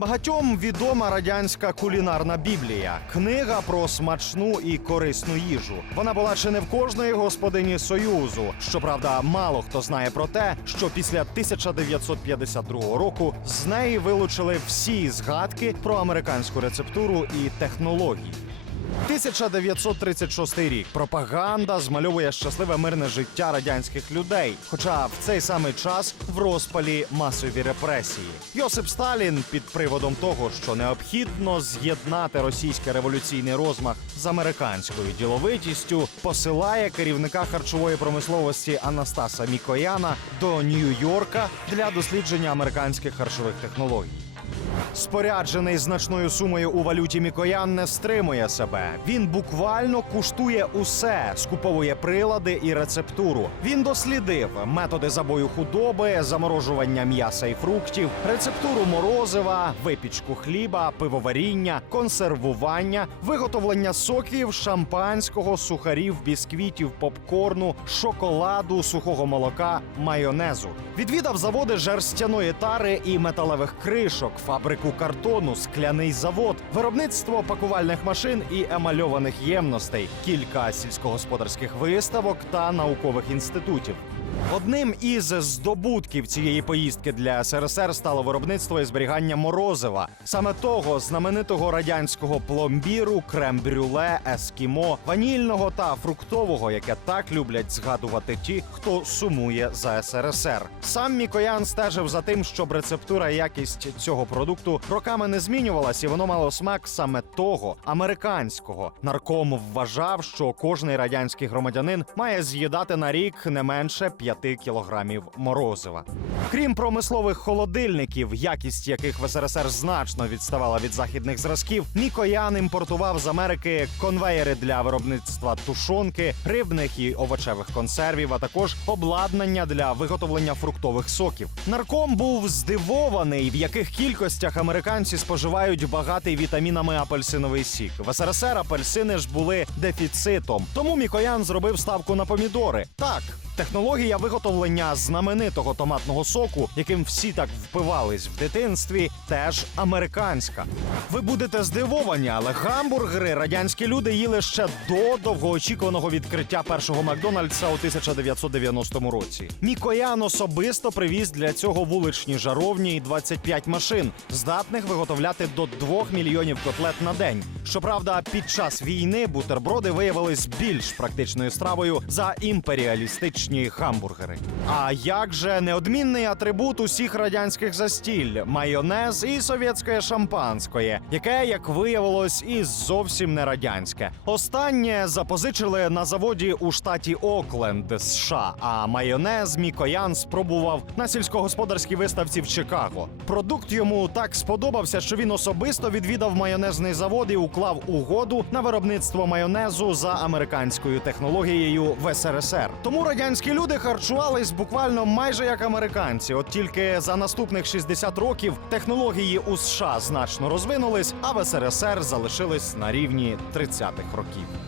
Багатьом відома радянська кулінарна біблія, книга про смачну і корисну їжу. Вона була чи не в кожної господині союзу. Щоправда, мало хто знає про те, що після 1952 року з неї вилучили всі згадки про американську рецептуру і технології. 1936 рік пропаганда змальовує щасливе мирне життя радянських людей. Хоча в цей самий час в розпалі масові репресії. Йосип Сталін під приводом того, що необхідно з'єднати російський революційний розмах з американською діловитістю, посилає керівника харчової промисловості Анастаса Мікояна до Нью-Йорка для дослідження американських харчових технологій. Споряджений значною сумою у валюті Мікоян не стримує себе. Він буквально куштує усе, скуповує прилади і рецептуру. Він дослідив методи забою худоби, заморожування м'яса і фруктів, рецептуру морозива, випічку хліба, пивоваріння, консервування, виготовлення соків, шампанського, сухарів, бісквітів, попкорну, шоколаду, сухого молока, майонезу. Відвідав заводи жерстяної тари і металевих кришок, фабрику картону, скляний завод, виробництво пакувальних машин і емальованих ємностей, кілька сільськогосподарських виставок та наукових інститутів. Одним із здобутків цієї поїздки для СРСР стало виробництво і зберігання морозива, саме того знаменитого радянського пломбіру, крем-брюле, ескімо, ванільного та фруктового, яке так люблять згадувати ті, хто сумує за СРСР. Сам Мікоян стежив за тим, щоб рецептура і якість цього продукту роками не змінювалась, і воно мало смак саме того американського. Нарком вважав, що кожний радянський громадянин має з'їдати на рік не менше 5 кілограмів морозива. Крім промислових холодильників, якість яких в СРСР значно відставала від західних зразків, Мікоян імпортував з Америки конвеєри для виробництва тушонки, рибних і овочевих консервів, а також обладнання для виготовлення фруктових соків. Нарком був здивований, в яких кількостях американці споживають багатий вітамінами апельсиновий сік. В СРСР апельсини ж були дефіцитом. Тому Мікоян зробив ставку на помідори. Так. Технологія виготовлення знаменитого томатного соку, яким всі так впивались в дитинстві, теж американська. Ви будете здивовані, але гамбургери радянські люди їли ще до довгоочікуваного відкриття першого Макдональдса у 1990 році. Мікоян особисто привіз для цього вуличні жаровні і 25 машин, здатних виготовляти до 2 мільйонів котлет на день. Щоправда, під час війни бутерброди виявились більш практичною стравою за імперіалістичні гамбургери. А як же неодмінний атрибут усіх радянських застіль майонез і совєтське шампанське, яке, як виявилось, і зовсім не радянське. Останнє запозичили на заводі у штаті Окленд, США. А майонез Мікоян спробував на сільськогосподарській виставці в Чикаго. Продукт йому так сподобався, що він особисто відвідав майонезний завод і уклав угоду на виробництво майонезу за американською технологією в СРСР. Тому радянські люди харчувались буквально майже як американці. От тільки за наступних 60 років технології у США значно розвинулись, а в СРСР залишились на рівні 30-х років.